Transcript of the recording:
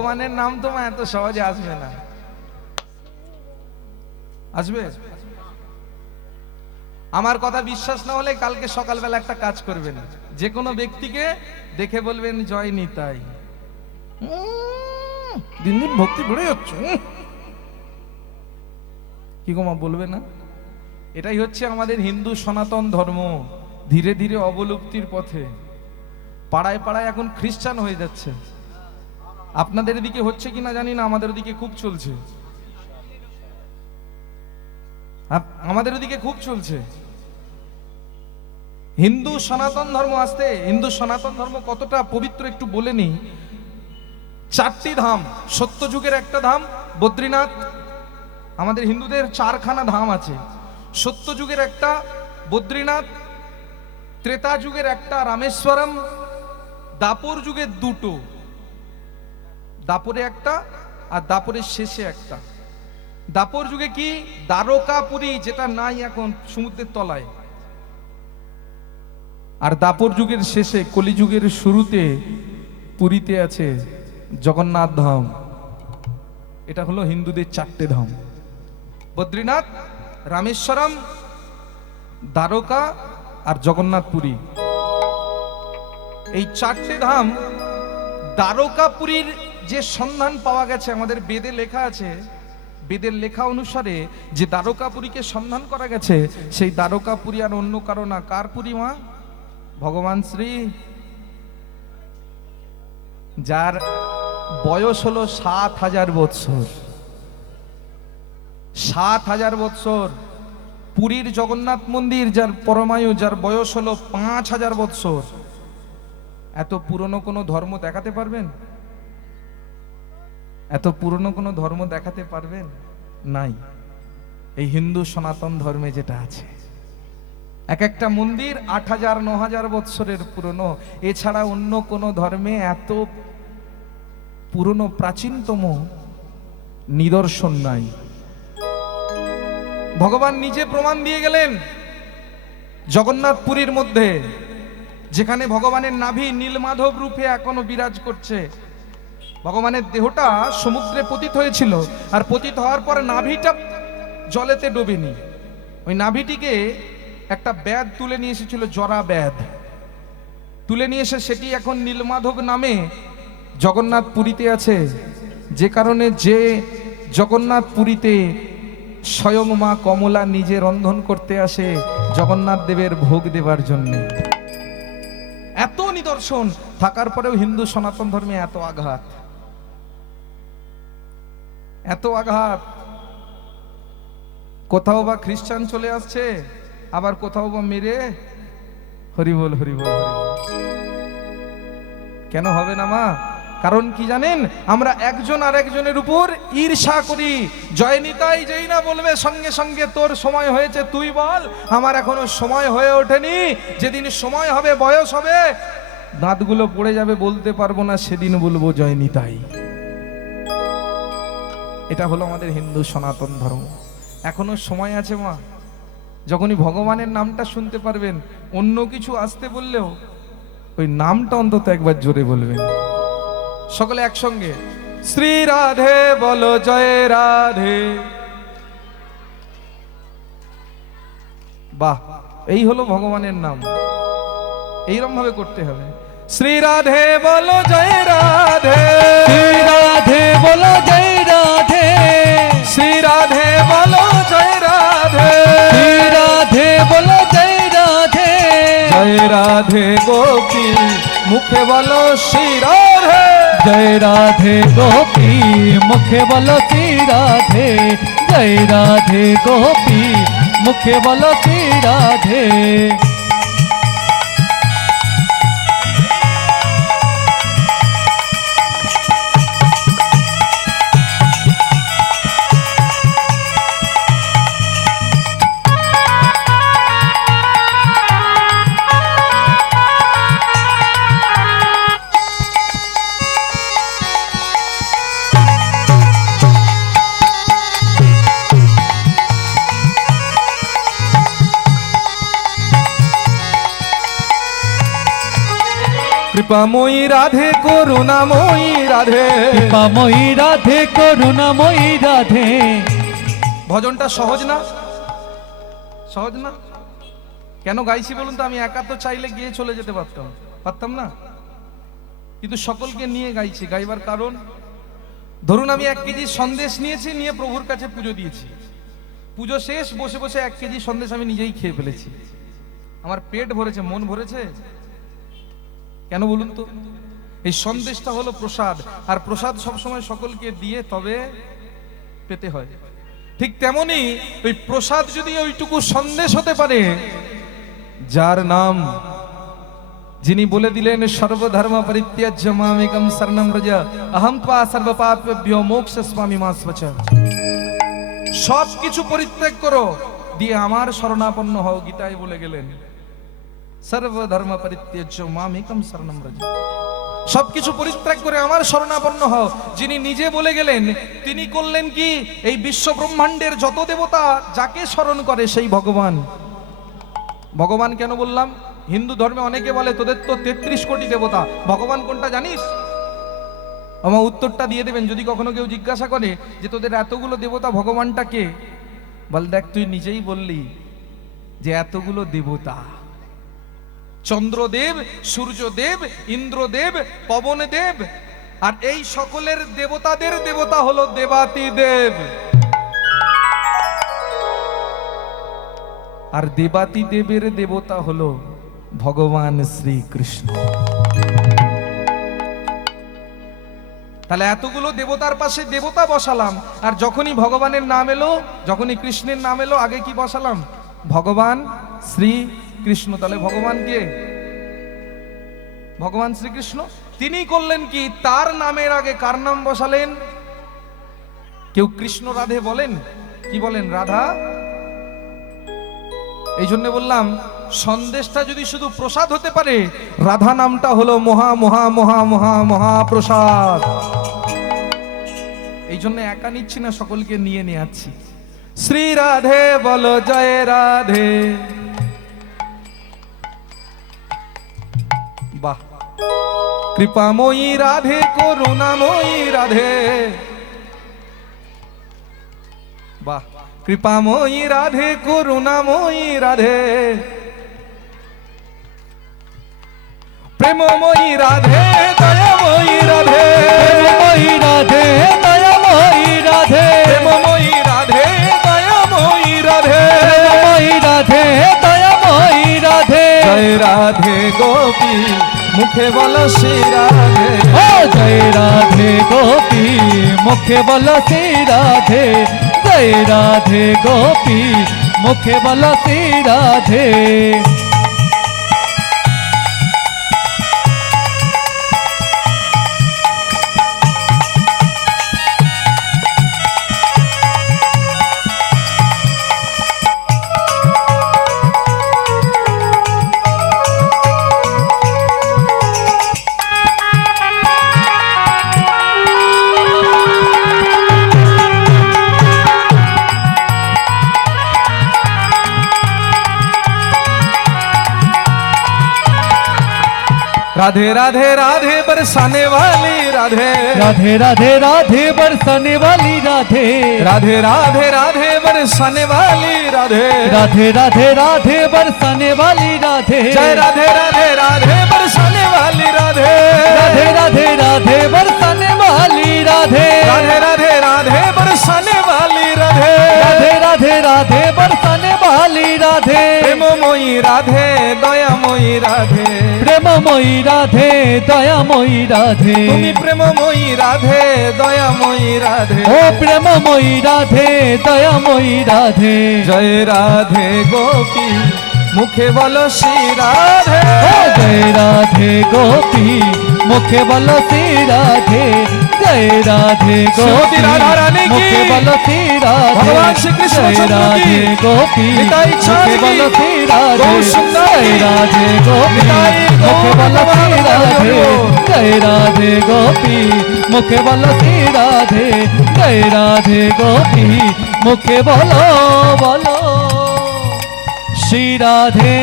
ভগবানের নাম তোমার এত সহজে আসবে না। আসবে? আমার কথা বিশ্বাস না হলে কালকে সকালবেলা একটা কাজ করবেন। যে কোনো ব্যক্তিকে দেখে বলবেন, জয় নিতাই। দিন দিন ভক্তি বেড়ে যাচ্ছে। কি গো মা, বলবে না? এটাই হচ্ছে আমাদের হিন্দু সনাতন ধর্ম, ধীরে ধীরে অবলুপ্তির পথে। পাড়ায় পাড়ায় এখন খ্রিস্টান হয়ে যাচ্ছে। আপনাদের দিকে হচ্ছে কিনা জানি না, আমাদের দিকে খুব চলছে। আমাদের দিকে খুব চলছে। হিন্দু সনাতন ধর্ম আসতে, হিন্দু সনাতন ধর্ম কতটা পবিত্র একটু বলে নি চারটি ধাম সত্য যুগের একটা ধাম, বদ্রীনাথ, আমাদের হিন্দুদের চারখানা ধাম আছে। সত্য যুগের একটা, বদ্রীনাথ, ত্রেতা যুগের একটা, রামেশ্বরম, দাপর যুগের দুটো। দাপরে একটা আর দাপরের শেষে একটা। দাপর যুগে কি দ্বারকাপুরী যেটা নাই এখন সমুদ্রের তলায়? আর দাপর যুগের শেষে, কলিযুগের শুরুতে পুরীতে আছে জগন্নাথ ধাম। এটা হলো হিন্দুদের চারটে ধাম। বদ্রীনাথ, রামেশ্বরম, দ্বারকা আর জগন্নাথপুরী এই চারটে ধাম দ্বারকাপুরীর যে সন্ধান পাওয়া গেছে, আমাদের বেদে লেখা আছে, বেদের লেখা অনুসারে যে দ্বারকাপুরীকে সন্ধান করা গেছে, সেই দ্বারকাপুরী আর অন্য কারও না। কার পুরী মা? ভগবান শ্রী। যার বয়স হলো সাত হাজার বৎসর। সাত হাজার বৎসর। পুরীর জগন্নাথ মন্দির, যার পরমায়ু, যার বয়স হলো পাঁচ হাজার বৎসর। এত পুরনো কোনো ধর্ম দেখাতে পারবেন? এত পুরনো কোনো ধর্ম দেখাতে পারবেন? নাই। এই হিন্দু সনাতন ধর্মে যেটা আছে। এক একটা মন্দির আট হাজার, ন হাজার বৎসরের পুরনো। এছাড়া অন্য কোনো ধর্মে এত পুরনো প্রাচীনতম নিদর্শন নাই। ভগবান নিজে প্রমাণ দিয়ে গেলেন জগন্নাথপুরীর মধ্যে, যেখানে ভগবানের নাভি নীলমাধব রূপে এখনও বিরাজ করছে। ভগবানের দেহটা সমুদ্রে পতিত হয়েছিল। আর পতিত হওয়ার পর নাভিটা জলেতে ডোবেনি। ওই নাভিটিকে একটা ব্যাধ তুলে নিয়ে এসেছিল, জরা ব্যাধ। তুলে নিয়ে এসে সেটি এখন নীলমাধব নামে জগন্নাথ পুরীতে আছে। যে কারণে যে জগন্নাথ পুরীতে স্বয়ং মা কমলা নিজে রন্ধন করতে আসে জগন্নাথ দেবের ভোগ দেবার জন্য। এত নিদর্শন! থাকার পরেও হিন্দু সনাতন ধর্মে এত আঘাত। এত আঘাত। কোথাও বা খ্রিস্টান চলে আসছে, আবার কোথাও বা মেরে। হরিবল হরিবল কেন হবে না, মা? কারণ কি জানেন? আমরা একজন আর একজনের উপর ঈর্ষা করি। জয় নিতাই যেই না বলবে, সঙ্গে সঙ্গে তোর সময় হয়েছে, তুই বল। আমার এখনও সময় হয়ে ওঠেনি। যেদিন সময় হবে, বয়স হবে। দাঁতগুলো পড়ে যাবে বলতে পারব না, সেদিন বলব জয় নিতাই এটা হলো আমাদের হিন্দু সনাতন ধর্ম। এখনও সময় আছে মা। যখনই ভগবানের নামটা শুনতে পারবেন, অন্য কিছু আসতে বললেও ওই নামটা অন্তত একবার জোরে বলবেন। সকলে একসঙ্গে, শ্রী রাধে বলো, জয় রাধে। বাহ, এই হলো ভগবানের নাম। এইরকম ভাবে করতে হবে। শ্রী রাধে বলো, জয় রাধে। রাধে বলো, জয় মুখে বলো শ্রী রাধে জয় রাধে গোপী মুখে বলো শ্রী রাধে জয় রাধে গোপী মুখে বলো শ্রী রাধে কৃপাময়ী রাধে করুণাময়ী রাধে। কৃপাময়ী রাধে করুণাময়ী রাধে। ভজনটা সহজ না? সহজ না? কেন গাইছি বলুন তো আমি একা তো চাইলে গিয়ে চলে যেতে পারতাম। পারতাম না? কিন্তু সকলকে নিয়ে গাইছি গাইবার কারণ? ধরুন আমি এক কেজি সন্দেশ নিয়েছি নিয়ে প্রভুর কাছে পুজো দিয়েছি। পুজো শেষ বসে বসে এক কেজি সন্দেশ আমি নিজেই খেয়ে ফেলেছি। আমার পেট ভরেছে মন ভরেছে? কেন বলুন তো? এই সন্দেশটা হলো প্রসাদ, আর প্রসাদ সবসময় সকলকে দিয়ে তবে পেতে হয়। ঠিক তেমনি ওই প্রসাদ যদি ওইটুকু সন্দেশ হতে পারে, যার নাম যিনি বলে দিলেন, সর্বধর্ম পরিত্যাজ্য মামেকম শরণম ব্রজ অহম পা সর্বপাপেভ্যো মোক্ষ স্বামী মাসবচ সব কিছু পরিত্যাগ করো, দিয়ে আমার শরণাপন্ন হও, গীতায় বলে গেলেন। সর্বধর্ম পরিত্যাজ্য মামেকম শরণম ব্রজ সবকিছু পরিত্যাগ করে আমার শরণাপন্ন হও। যিনি নিজে বলে গেলেন, তিনি করলেন কি? এই বিশ্ব ব্রহ্মাণ্ডের যত দেবতা যাকে স্মরণ করে সেই ভগবান। ভগবান কেন বললাম? হিন্দু ধর্মে অনেকে বলে, তোদের তো তেত্রিশ কোটি দেবতা। ভগবান কোনটা জানিস? আমার উত্তরটা দিয়ে দেবেন, যদি কখনো কেউ জিজ্ঞাসা করে যে তোদের এতগুলো দেবতা ভগবানটা কে? বল, দেখ, তুই নিজেই বললি যে এতগুলো দেবতা চন্দ্রদেব, সূর্যদেব, ইন্দ্রদেব, পবনদেব, আর এই সকলের দেবতাদের দেবতা হলো দেবাতি দেব আর দেবাতি দেবের দেবতা হলো ভগবান শ্রীকৃষ্ণ। তাহলে এতগুলো দেবতার পাশে দেবতা বসালাম, আর যখনই ভগবানের নাম এলো, যখনই কৃষ্ণের নাম এলো, আগে কি বসালাম? ভগবান শ্রী কৃষ্ণ, তাহলে ভগবান কে? ভগবান শ্রীকৃষ্ণ? তিনি করলেন কি? তার নামের আগে কার নাম বসালেন? কেউ কৃষ্ণ রাধে বলেন? কি বলেন, রাধা? এই জন্য বললাম, সন্দেশটা যদি শুধু প্রসাদ হতে পারে, রাধা নামটা হলো মহা মহা মহা মহা মহা প্রসাদ এই জন্য একা নিচ্ছি না, সকলকে নিয়ে নিয়ে আছি শ্রী রাধে বলো, জয় রাধে। কৃপাময়ী রাধে করুণাময়ী রাধে। বাহ কৃপাময়ী রাধে করুণাময়ী রাধে। প্রেমময়ী রাধে দয়াময়ী রাধে। প্রেমময়ী রাধে মুখে বলো শ্রীরাধে। ও জয় রাধে গোপী, মুখে বল শ্রীরাধে। জয় রাধে গোপী, মুখে বল শ্রীরাধে। রাধে राधे राधे राधे बरसाने वाली राधे। राधे राधे राधे बरसाने वाली राधे। राधे राधे राधे बरसाने वाली राधे। राधे राधे राधे बरसाने वाली राधे। जय राधे राधे राधे बरसाने वाली राधे। राधे राधे राधे बरसाने वाली राधे। राधे राधे राधे बरसाने वाली राधे। राधे राधे राधे बरसाने वाली राधे। मोई राधे दया দয়াময়ী রাধে। প্রেমময়ী রাধে দয়াময়ী রাধে। তুমি প্রেমময়ী রাধে দয়াময়ী রাধে। ও প্রেমময়ী রাধে দয়াময়ী রাধে। জয় রাধে গোপী মুখে বলো শ্রী রাধে। জয় রাধে গোপী মুখে বল শ্রী রাধে। জয় রাধে গোপী? মুখে বল শ্রী রাধে। ভগবান শ্রীকৃষ্ণ জয় রাধে গোপী মুখে বল? শ্রী রাধে। রাধে গোপী, মুখে বল শ্রী রাধে, জয় রাধে গোপী, মুখে বল শ্রী রাধে, জয় রাধে গোপী, মুখে বলো বলো, শ্রী রাধে।